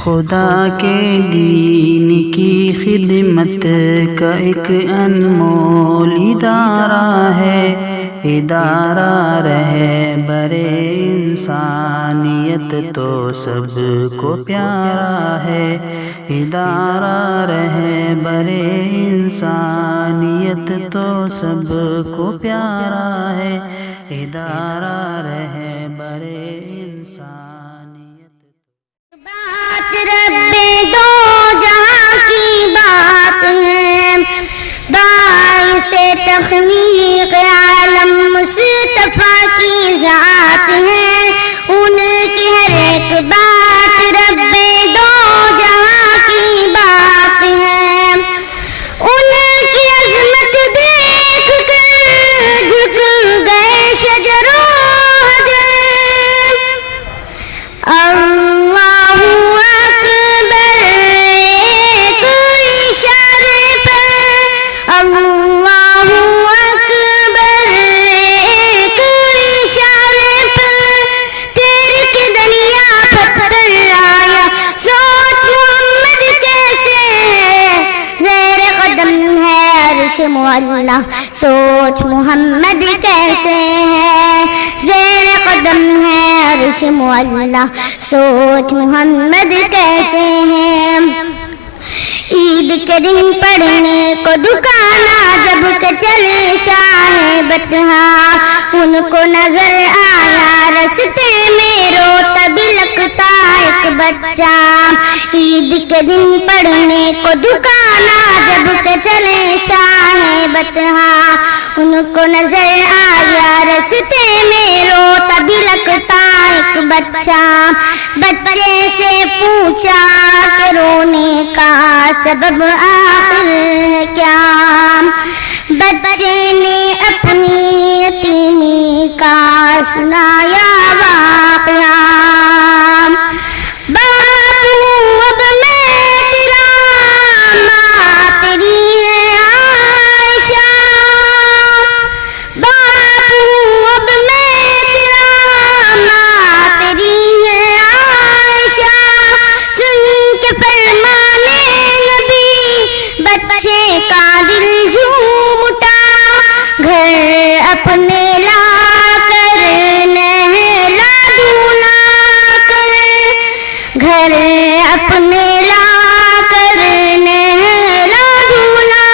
خدا کے دین کی خدمت کا ایک انمول ادارہ ہے، ادارہ رہبر انسانیت تو سب کو پیارا ہے، ادارہ رہبر انسانیت تو سب کو پیارا ہے، ادارہ رہبر انسانیت۔ بات رب دو جہاں کی بات ہے، باعث تخلیق عالم مصطفیٰ کی ذات ہے، ان کی ہر ایک بات رب دو جہاں کی بات ہے، ان کی عظمت دیکھ کر جھک گئے شجر و حجر۔ اللہ اکبر ایک اشارے پر، اللہ اکبر ایک اشارے پر، تیر کی دنیا پتھر آیا سوچ محمد کیسے ہے، زیر قدم ہے عرش معلا سوچ محمد کیسے ہے، زیر قدم ہے عرش معلا سوچ محمد کیسے ہیں۔ عید کے دن پڑھنے کو دکانہ جب کہ چلے شاہ بطحا، ان کو نظر آیا رستے میں روتا بلکتا ایک بچہ۔ عید کے دن پڑھنے کو دکانہ جب کہ چلے شاہ بطحا، ان کو نظر آیا رستے میں روتا بلکتا ایک بچہ۔ بچے سے پوچھا کہ رونے کا سبب آخر ہے کیا، بچے نے اپنی یتیمی کا سنایا واقعہ۔ باپ ہوں اب میں تیرا، ماں تیری ہے عائشہ، باپ ہوں اب میں تیرا، ماں تیری ہے عائشہ۔ سن کے فرمانے نبی بچے کا دل جھوم اٹھا، گھر اپنے لا کر نہلا دھلا کر، گھر اپنے لا کر نہلا دھلا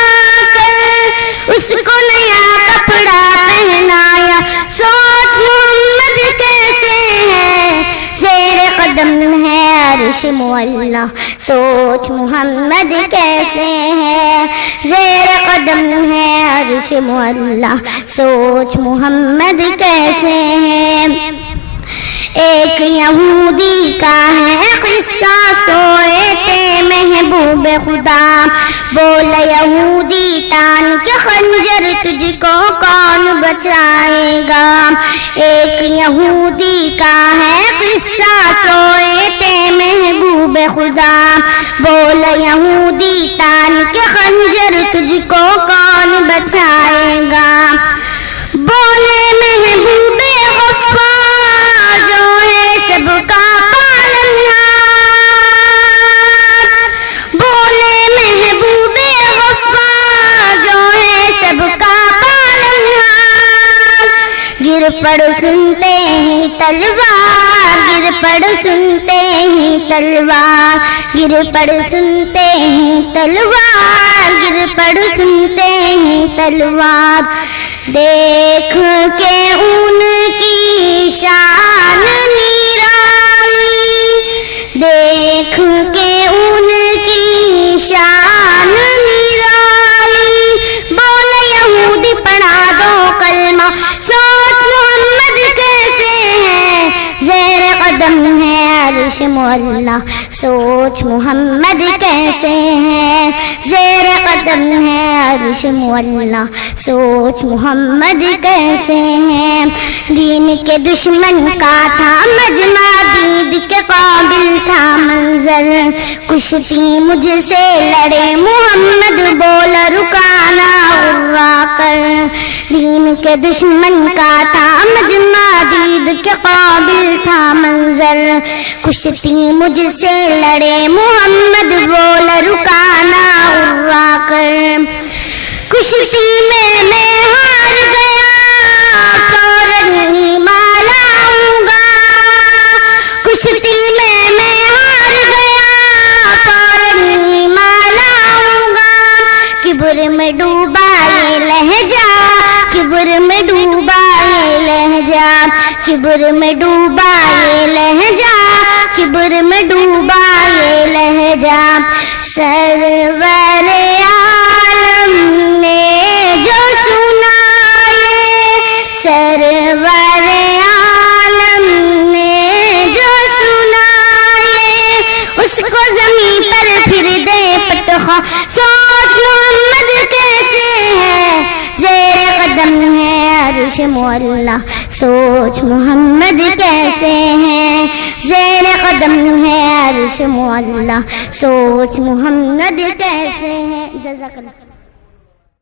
کر، اس کو نیا کپڑا پہنایا سوچ محمد کیسے ہے، زیر قدم ہے عرش معلا سوچ محمد کیسے ہے، زیر قدم ہے عرش معلا سوچ محمد کیسے ہے۔ ایک یہودی کا ہے قصہ، سوئے تھے محبوب خدا، بولا یہودی تان کے خنجر تجھ کو کون بچائے گا۔ ایک یہودی کا ہے قصہ، سوئے تھے محبوب خدا، بولا یہودی تان کے خنجر تجھ کو کون بچائے گا۔ بولے محبوب غفار جو ہے سب کا پالنہار، بولے محبوب غفار جو ہے سب کا پالنہار۔ گر پڑ سنتے ہی تلوار، گر پڑ سنتے ہی تلوار، گر پڑ سنتے ہی تلوار، گر پڑ سنتے ہی تلوار۔ دیکھ کے ان کی شان نرالی، دیکھ کے ان کی شان نرالی، بولے یہودی پڑھا دو کلمہ سوچ محمد کیسے ہے، زیر قدم ہے عرش معلا سوچ محمد کیسے ہے، زیر قدم ہے عرش معلا سوچ محمد کیسے ہے۔ دین کے دشمن کا تھا مجمع، دید کے قابل تھا منظر، کشتی مجھ سے لڑے محمد بولا رکانا غرا کر، دین کے دشمن کا تھا مجمع، دید کے قابل تھا منظر، کشتی مجھ سے لڑے محمد بول رکانا اڑا کر، کشتی میں ہار گیا فوراً ایمان لاؤں گا، کشتی میں ہار گیا فوراً ایمان لاؤں گا، کبر میں ڈوبا یہ لہجہ، کبر میں ڈوبا یہ لہجہ، کبر میں ڈوبا یہ لہجہ، کبر میں ڈوبا یہ لہجہ، سرور عالم نے جو سنا یہ، سرور عالم نے جو سنا یہ، اس کو زمین پر پھر دے پٹخا، سوچ محمد کیسے ہے زیر قدم ہے عرش معلا، سوچ محمد کیسے ہے زیر قدم ہے عرش معلا، سوچ محمد کیسے ہے۔ جزاک اللہ۔